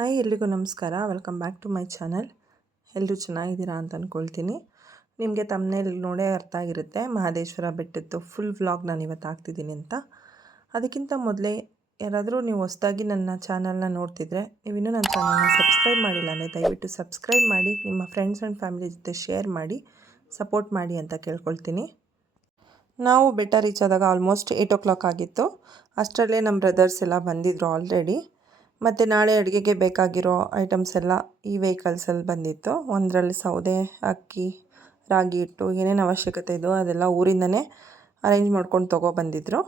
Hi, ಎಲ್ರಿಗೂ ನಮಸ್ಕಾರ. Welcome back to my channel ಎಲ್ಲರೂ ಚೆನ್ನಾಗಿದ್ದೀರಾ ಅಂತ ಅಂದ್ಕೊಳ್ತೀನಿ ನಿಮಗೆ ತಮ್ಮನೇಲಿ ನೋಡೇ ಅರ್ಥ ಆಗಿರುತ್ತೆ. ಮಹದೇಶ್ವರ ಬೆಟ್ಟದ್ದು ಫುಲ್ ವ್ಲಾಗ್ ನಾನು ಇವತ್ತು ಹಾಕ್ತಿದ್ದೀನಿ ಅಂತ. ಅದಕ್ಕಿಂತ ಮೊದಲೇ ಯಾರಾದರೂ ನೀವು ಹೊಸದಾಗಿ ನನ್ನ ಚಾನಲ್ನ ನೋಡ್ತಿದ್ರೆ ನೀವಿನ್ನೂ ನನ್ನ ಚಾನಲ್ನ ಸಬ್ಸ್ಕ್ರೈಬ್ ಮಾಡಿಲ್ಲ ಅಂದರೆ ದಯವಿಟ್ಟು ಸಬ್ಸ್ಕ್ರೈಬ್ ಮಾಡಿ, ನಿಮ್ಮ ಫ್ರೆಂಡ್ಸ್ ಆ್ಯಂಡ್ ಫ್ಯಾಮಿಲಿ ಜೊತೆ ಶೇರ್ ಮಾಡಿ ಸಪೋರ್ಟ್ ಮಾಡಿ ಅಂತ ಕೇಳ್ಕೊಳ್ತೀನಿ. ನಾವು ಬೆಟ್ಟ ರೀಚ್ ಆದಾಗ ಆಲ್ಮೋಸ್ಟ್ ಏಯ್ಟ್ ಓ ಕ್ಲಾಕ್ ಆಗಿತ್ತು. ಅಷ್ಟರಲ್ಲೇ ನಮ್ಮ ಬ್ರದರ್ಸ್ ಎಲ್ಲ ಬಂದಿದ್ದರು ಆಲ್ರೆಡಿ ಮತ್ತು ನಾಳೆ ಅಡುಗೆಗೆ ಬೇಕಾಗಿರೋ ಐಟಮ್ಸ್ ಎಲ್ಲ ಈ ವೆಹಿಕಲ್ಸಲ್ಲಿ ಬಂದಿತ್ತು. ಒಂದರಲ್ಲಿ ಸೌದೆ, ಅಕ್ಕಿ, ರಾಗಿ ಹಿಟ್ಟು ಏನೇನು ಅವಶ್ಯಕತೆ ಇದೋ ಅದೆಲ್ಲ ಊರಿಂದನೇ ಅರೇಂಜ್ ಮಾಡ್ಕೊಂಡು ತೊಗೊಬಂದಿದ್ರು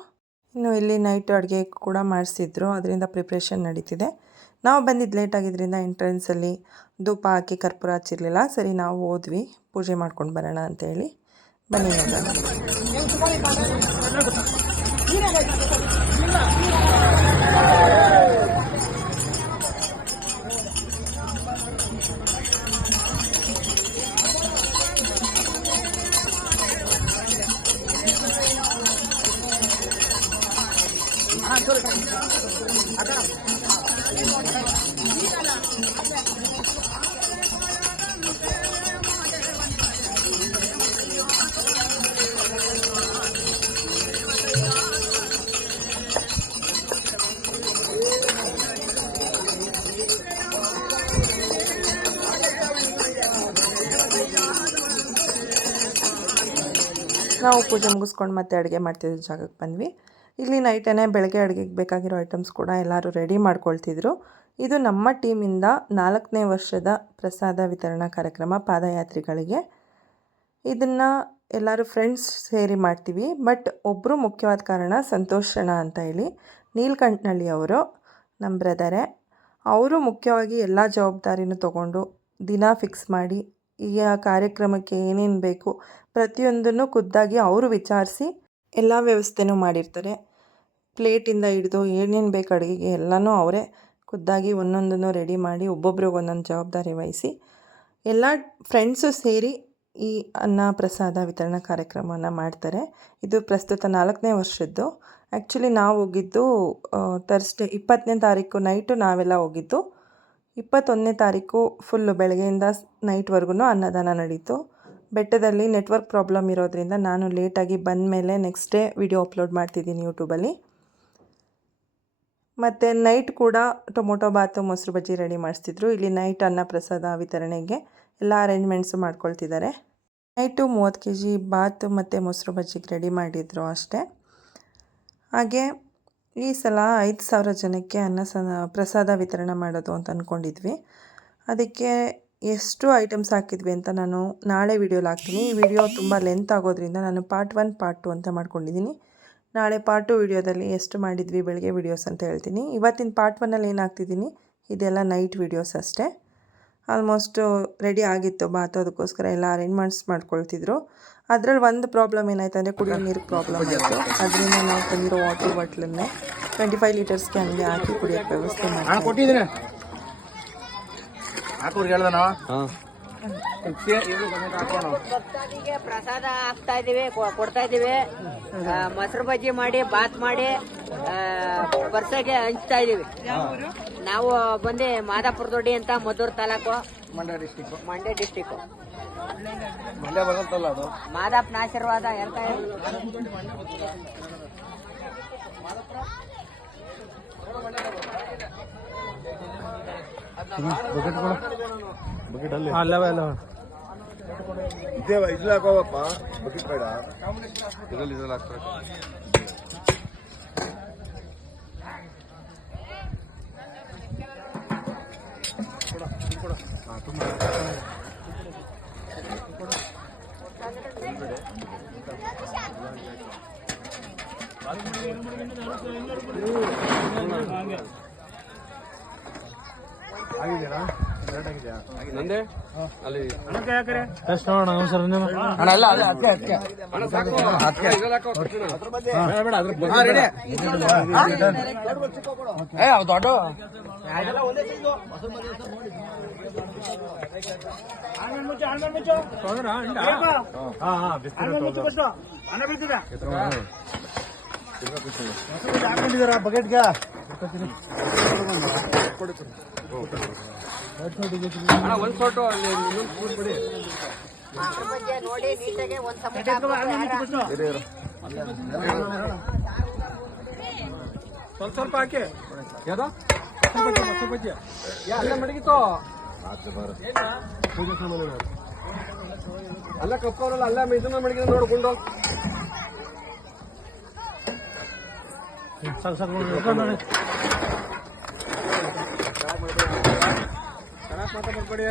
ಇನ್ನು ಇಲ್ಲಿ ನೈಟ್ ಅಡುಗೆ ಕೂಡ ಮಾಡಿಸಿದ್ರು. ಅದರಿಂದ ಪ್ರಿಪ್ರೇಷನ್ ನಡೀತಿದೆ. ನಾವು ಬಂದಿದ್ದು ಲೇಟ್ ಆಗಿದ್ದರಿಂದ ಎಂಟ್ರೆನ್ಸಲ್ಲಿ ಧೂಪ ಹಾಕಿ ಕರ್ಪೂರ ಹಚ್ಚಿರಲಿಲ್ಲ. ಸರಿ, ನಾವು ಹೋದ್ವಿ. ಪೂಜೆ ಮಾಡ್ಕೊಂಡು ಬರೋಣ ಅಂತೇಳಿ. ಬನ್ನಿ ನೋಡೋಣ. ನಾವು ಪೂಜೆ ಮುಗಿಸ್ಕೊಂಡು ಮತ್ತೆ ಅಡುಗೆ ಮಾಡ್ತಿದ್ದ ಜಾಗಕ್ಕೆ ಬಂದ್ವಿ. ಇಲ್ಲಿ ನೈಟೇ ಬೆಳಗ್ಗೆ ಅಡುಗೆಗೆ ಬೇಕಾಗಿರೋ ಐಟಮ್ಸ್ ಕೂಡ ಎಲ್ಲರೂ ರೆಡಿ ಮಾಡ್ಕೊಳ್ತಿದ್ರು. ಇದು ನಮ್ಮ ಟೀಮಿಂದ ನಾಲ್ಕನೇ ವರ್ಷದ ಪ್ರಸಾದ ವಿತರಣಾ ಕಾರ್ಯಕ್ರಮ ಪಾದಯಾತ್ರಿಗಳಿಗೆ. ಇದನ್ನು ಎಲ್ಲರೂ ಫ್ರೆಂಡ್ಸ್ ಸೇರಿ ಮಾಡ್ತೀವಿ. ಬಟ್ ಒಬ್ಬರು ಮುಖ್ಯವಾದ ಕಾರಣ ಸಂತೋಷಣ ಅಂತ ಹೇಳಿ, ನೀಲ್ಕಂಠನಳ್ಳಿ ಅವರು ನಮ್ಮ ಬ್ರದರೇ ಅವರು ಮುಖ್ಯವಾಗಿ ಎಲ್ಲ ಜವಾಬ್ದಾರಿನೂ ತಗೊಂಡು ದಿನ ಫಿಕ್ಸ್ ಮಾಡಿ ಈ ಕಾರ್ಯಕ್ರಮಕ್ಕೆ ಏನೇನು ಬೇಕು ಪ್ರತಿಯೊಂದನ್ನು ಖುದ್ದಾಗಿ ಅವರು ವಿಚಾರಿಸಿ ಎಲ್ಲ ವ್ಯವಸ್ಥೆನೂ ಮಾಡಿರ್ತಾರೆ. ಪ್ಲೇಟಿಂದ ಹಿಡಿದು ಏನೇನು ಬೇಕು ಅಡುಗೆಗೆ ಎಲ್ಲನೂ ಅವರೇ ಖುದ್ದಾಗಿ ಒಂದೊಂದನ್ನು ರೆಡಿ ಮಾಡಿ ಒಬ್ಬೊಬ್ರಿಗೆ ಒಂದೊಂದು ಜವಾಬ್ದಾರಿ ವಹಿಸಿ ಎಲ್ಲ ಫ್ರೆಂಡ್ಸು ಸೇರಿ ಈ ಅನ್ನ ಪ್ರಸಾದ ವಿತರಣಾ ಕಾರ್ಯಕ್ರಮವನ್ನು ಮಾಡ್ತಾರೆ. ಇದು ಪ್ರಸ್ತುತ ನಾಲ್ಕನೇ ವರ್ಷದ್ದು. ಆ್ಯಕ್ಚುಲಿ ನಾವು ಹೋಗಿದ್ದು ತರ್ಸ್ಡೇ ಇಪ್ಪತ್ತನೇ ತಾರೀಕು ನೈಟು ನಾವೆಲ್ಲ ಹೋಗಿದ್ದು. ಇಪ್ಪತ್ತೊಂದನೇ ತಾರೀಕು ಫುಲ್ಲು ಬೆಳಗ್ಗೆಯಿಂದ ನೈಟ್ವರೆಗೂ ಅನ್ನದಾನ ನಡೀತು. ಬೆಟ್ಟದಲ್ಲಿ ನೆಟ್ವರ್ಕ್ ಪ್ರಾಬ್ಲಮ್ ಇರೋದ್ರಿಂದ ನಾನು ಲೇಟಾಗಿ ಬಂದ ಮೇಲೆ ನೆಕ್ಸ್ಟ್ ಡೇ ವಿಡಿಯೋ ಅಪ್ಲೋಡ್ ಮಾಡ್ತಿದ್ದೀನಿ ಯೂಟ್ಯೂಬಲ್ಲಿ ಮತ್ತು ನೈಟ್ ಕೂಡ ಟೊಮೊಟೊ ಬಾತು, ಮೊಸರು ಬಜ್ಜಿ ರೆಡಿ ಮಾಡಿಸ್ತಿದ್ರು. ಇಲ್ಲಿ ನೈಟ್ ಅನ್ನ ಪ್ರಸಾದ ವಿತರಣೆಗೆ ಎಲ್ಲ ಅರೇಂಜ್ಮೆಂಟ್ಸು ಮಾಡ್ಕೊಳ್ತಿದ್ದಾರೆ. ನೈಟು ಮೂವತ್ತು ಕೆ ಜಿ ಬಾತು ಮತ್ತು ಮೊಸರು ಬಜ್ಜಿಗೆ ರೆಡಿ ಮಾಡಿದರು ಅಷ್ಟೇ. ಹಾಗೆ ಈ ಸಲ ಐದು ಸಾವಿರ ಜನಕ್ಕೆ ಅನ್ನ ಸ ಪ್ರಸಾದ ವಿತರಣೆ ಮಾಡೋದು ಅಂತ ಅಂದ್ಕೊಂಡಿದ್ವಿ ಅದಕ್ಕೆ ಎಷ್ಟು ಐಟಮ್ಸ್ ಹಾಕಿದ್ವಿ ಅಂತ ನಾನು ನಾಳೆ ವಿಡಿಯೋಲಿ ಹಾಕ್ತೀನಿ. ಈ ವಿಡಿಯೋ ತುಂಬ ಲೆಂತ್ ಆಗೋದ್ರಿಂದ ನಾನು ಪಾರ್ಟ್ ಒನ್, ಪಾರ್ಟ್ ಟು ಅಂತ ಮಾಡ್ಕೊಂಡಿದ್ದೀನಿ. ನಾಳೆ ಪಾರ್ಟ್ ಟು ವಿಡಿಯೋದಲ್ಲಿ ಎಷ್ಟು ಮಾಡಿದ್ವಿ ಬೆಳಗ್ಗೆ ವಿಡಿಯೋಸ್ ಅಂತ ಹೇಳ್ತೀನಿ. ಇವತ್ತಿನ ಪಾರ್ಟ್ ಒನ್ನಲ್ಲಿ ಏನು ಹಾಕ್ತಿದ್ದೀನಿ? ಇದೆಲ್ಲ ನೈಟ್ ವೀಡಿಯೋಸ್ ಅಷ್ಟೇ. ಆಲ್ಮೋಸ್ಟು ರೆಡಿ ಆಗಿತ್ತು ಬಾತು. ಅದಕ್ಕೋಸ್ಕರ ಎಲ್ಲ ಅರೇಂಜ್ಮೆಂಟ್ಸ್ ಮಾಡ್ಕೊಳ್ತಿದ್ರು. ಅದರಲ್ಲಿ ಒಂದು ಪ್ರಾಬ್ಲಮ್ ಏನಾಯ್ತು ಅಂದರೆ ಕುಡಿಯೋ ನೀರಿಗೆ ಪ್ರಾಬ್ಲಮ್ ಆಯಿತು. ಅದರಿಂದ ನಾವು ತಂದಿರೋ ವಾಟರ್ ಬಾಟ್ಲನ್ನೇ ಟ್ವೆಂಟಿ ಫೈವ್ ಲೀಟರ್ಸ್ಗೆ ಹಂಗೆ ಹಾಕಿ ಕುಡಿಯೋಕ್ಕೆ ವ್ಯವಸ್ಥೆ ಮಾಡಿ ಭಕ್ತಾದಿಗೆ ಪ್ರಸಾದ ಹಾಕ್ತಾ ಇದೀವಿ ಕೊ- ಕೊಡ್ತಾ ಇದೀವಿ ಮೊಸರು ಬಜ್ಜಿ ಮಾಡಿ ಬಾತ್ ಮಾಡಿ ಬರ್ಸಗೆ ಹಂಚ್ತಾ ಇದೀವಿ ನಾವು ಬಂದು ಮಾದಾಪುರ ದೊಡ್ಡಿ ಅಂತ ಮದ್ದೂರು ತಾಲೂಕು. ಮಂಡ್ಯ ಡಿಸ್ಟಿಕ್ ಮಂಡ್ಯ ಡಿಸ್ಟಿಕ್ ಮಂಡ್ಯ ಬರುತ್ತಲ್ಲ ಅದು? ಮಾದಪ್ಪನ ಆಶೀರ್ವಾದ ಎಲ್ಲ ಇದೇ ಇದ್ರಲ್ಲಿ ಹಾಕೋವಪ್ಪ ಬಕೆಟ್ ಬೇಡ ಇದ್ರಲ್ಲಿ ಇದ್ರಲ್ಲಿ ಹಾಕ್ತಾರೆ ನಂದೆ? ಅಲ್ಲಿ ಅಣ್ಣ ಎಲ್ಲ ಅದೇ ಅದಕ್ಕೆ ಅದಕ್ಕೆ ಏ ಅವ್ ದೊಡ್ಡ ಬಕೆಟ್ಗೆ ನೋಡಿ ನೀಟಾಗಿ ಒಂದ್ ಸಪೋಟ ಹಾಕ್ಬೇಕು ಯಾರ. ಸ್ವಲ್ಪ ಸ್ವಲ್ಪ ಹಾಕಿ ಯಾವ್ದು ಅಲ್ಲ ಮಡಗಿತ್ತು ಪೂಜೆ ನೋಡು. ಅಲ್ಲ ಕಪ್ಪವರಲ್ಲ ಅಲ್ಲ ಮೆಜುನ ಮಡಗಿದ ನೋಡ್ಕೊಂಡು ಸಾಕು ಚೆನ್ನಾಗಿ ಮಾತಾಡ್ಬೇಡಿ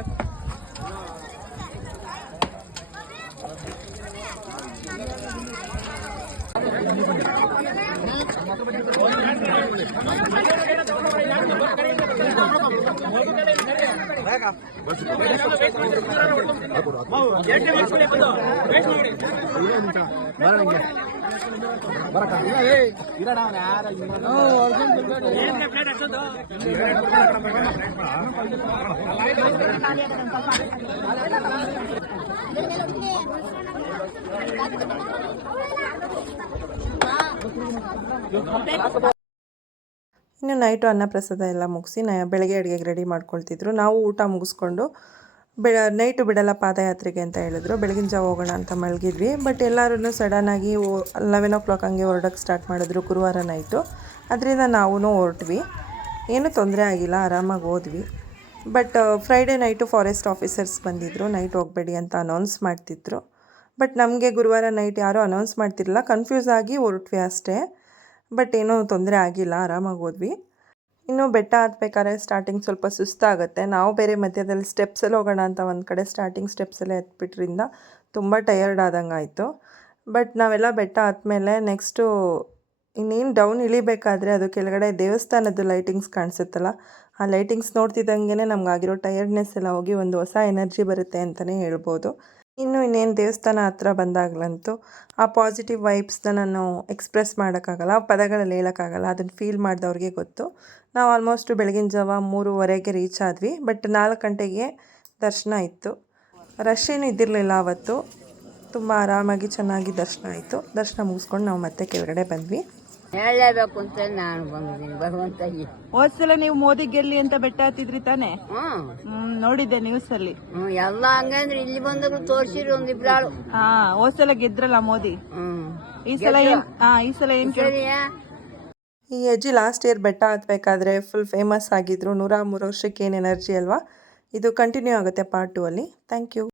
ಇನ್ನು ನೈಟು ಅನ್ನ ಪ್ರಸಾದ ಎಲ್ಲ ಮುಗಿಸಿ ನ ಬೆಳಗ್ಗೆ ಅಡುಗೆಗೆ ರೆಡಿ ಮಾಡ್ಕೊಳ್ತಿದ್ರು. ನಾವು ಊಟ ಮುಗಿಸ್ಕೊಂಡು ಬೆಳ ನೈಟು ಬಿಡಲ್ಲ ಪಾದಯಾತ್ರೆಗೆ ಅಂತ ಹೇಳಿದ್ರು. ಬೆಳಗಿನ ಜಾವ ಹೋಗೋಣ ಅಂತ ಮಲಗಿದ್ವಿ. ಬಟ್ ಎಲ್ಲರೂ ಆಗಿ ಲೆವೆನ್ ಓ ಕ್ಲಾಕ್ ಹಂಗೆ ಹೊರಡೋಕ್ಕೆ ಸ್ಟಾರ್ಟ್ ಮಾಡಿದ್ರು ಗುರುವಾರ ನೈಟು ಅದರಿಂದ ನಾವು ಹೊರಟ್ವಿ. ಏನೂ ತೊಂದರೆ ಆಗಿಲ್ಲ, ಆರಾಮಾಗಿ ಹೋದ್ವಿ. But Friday night forest officers ಬಂದಿದ್ದರು ನೈಟ್ ಹೋಗಬೇಡಿ ಅಂತ ಅನೌನ್ಸ್ ಮಾಡ್ತಿದ್ರು. ಬಟ್ ನಮಗೆ ಗುರುವಾರ ನೈಟ್ ಯಾರೂ ಅನೌನ್ಸ್ ಮಾಡ್ತಿರಲಿಲ್ಲ. ಕನ್ಫ್ಯೂಸ್ ಆಗಿ ಹೊರಟ್ವಿ ಅಷ್ಟೇ. ಬಟ್ ಏನೂ ತೊಂದರೆ ಆಗಿಲ್ಲ, ಆರಾಮಾಗಿ ಹೋದ್ವಿ. ಇನ್ನು ಬೆಟ್ಟ ಹತ್ಬೇಕಾದ್ರೆ ಸ್ಟಾರ್ಟಿಂಗ್ ಸ್ವಲ್ಪ ಸುಸ್ತಾಗುತ್ತೆ. ನಾವು ಬೇರೆ ಮಧ್ಯದಲ್ಲಿ ಸ್ಟೆಪ್ಸಲ್ಲಿ ಹೋಗೋಣ ಅಂತ ಒಂದು ಕಡೆ ಸ್ಟಾರ್ಟಿಂಗ್ ಸ್ಟೆಪ್ಸಲ್ಲೇ ಹತ್ಬಿಟ್ರಿಂದ ತುಂಬ ಟಯರ್ಡ್ ಆದಂಗೆ ಆಯಿತು. ಬಟ್ ನಾವೆಲ್ಲ ಬೆಟ್ಟ ಹತ್ಮೇಲೆ ನೆಕ್ಸ್ಟು ಇನ್ನೇನು ಡೌನ್ ಇಳಿಬೇಕಾದ್ರೆ ಅದು ಕೆಳಗಡೆ ದೇವಸ್ಥಾನದ್ದು ಲೈಟಿಂಗ್ಸ್ ಕಾಣಿಸುತ್ತಲ್ಲ, ಆ ಲೈಟಿಂಗ್ಸ್ ನೋಡ್ತಿದ್ದಂಗೆ ನಮಗಾಗಿರೋ ಟಯರ್ಡ್ನೆಸ್ ಎಲ್ಲ ಹೋಗಿ ಒಂದು ಹೊಸ ಎನರ್ಜಿ ಬರುತ್ತೆ ಅಂತಲೇ ಹೇಳ್ಬೋದು. ಇನ್ನು ಇನ್ನೇನು ದೇವಸ್ಥಾನ ಹತ್ರ ಬಂದಾಗಲಂತೂ ಆ ಪಾಸಿಟಿವ್ ವೈಬ್ಸ್ನ ನಾನು ಎಕ್ಸ್ಪ್ರೆಸ್ ಮಾಡೋಕ್ಕಾಗಲ್ಲ ಪದಗಳಲ್ಲಿ ಹೇಳೋಕ್ಕಾಗಲ್ಲ, ಅದನ್ನು ಫೀಲ್ ಮಾಡಿದವ್ರಿಗೆ ಗೊತ್ತು. ನಾವು ಆಲ್ಮೋಸ್ಟ್ ಬೆಳಗಿನ ಜಾವ ಮೂರುವರೆಗೆ ರೀಚ್ ಆದ್ವಿ ಬಟ್ ನಾಲ್ಕು ಗಂಟೆಗೆ ದರ್ಶನ ಇತ್ತು. ರಶ್ ಏನು ಇದ್ದಿರಲಿಲ್ಲ ಅವತ್ತು. ತುಂಬ ಆರಾಮಾಗಿ ಚೆನ್ನಾಗಿ ದರ್ಶನ ಆಯಿತು. ದರ್ಶನ ಮುಗಿಸ್ಕೊಂಡು ನಾವು ಮತ್ತೆ ಕೆಳಗಡೆ ಬಂದ್ವಿ. ಹೇಳಲೇಬೇಕು ಅಂತ ನಾನು ಬಂದಿದ್ದೀನಿ. ಭಗವಂತ ಹೋದ್ಸಲ ನೀವು ಮೋದಿ ಗೆಲ್ಲಿ ಅಂತ ಬೆಟ್ಟ ಹತ್ತಿದ್ರಿ ತಾನೆ? ಹ್ಮ್. ಹ್ಮ್ ನೋಡಿದ್ದೆ ನ್ಯೂಸ್ ಅಲ್ಲಿ. ಹ್ಮ್ ಎಲ್ಲ ಹಂಗಂದ್ರೆ ಇಲ್ಲಿ ಬಂದಾಗ ತೋರ್ಸಿರಿ ಒಂದಿಬ್ರಾಳು ಹಾ ಹೋದ್ಸಲ ಗೆದ್ರಲ್ಲ ಮೋದಿ? ಹ್ಮ್. ಈ ಸಲ ಏನ್ ಹಾ ಈ ಸಲ ಏನ್ ಕೇಳ್- ಸರಿಯಾ ಈ ಅಜ್ಜಿ ಲಾಸ್ಟ್ ಇಯರ್ ಬೆಟ್ಟ ಹತ್ಬೇಕಾದ್ರೆ ಫುಲ್ ಫೇಮಸ್ ಆಗಿದ್ರು. ನೂರ ಮೂರು ವರ್ಷಕ್ಕೆ ಏನು ಎನರ್ಜಿ ಅಲ್ವಾ? ಇದು ಕಂಟಿನ್ಯೂ ಆಗುತ್ತೆ ಪಾರ್ಟ್ ಟೂ ಅಲ್ಲಿ. Thank you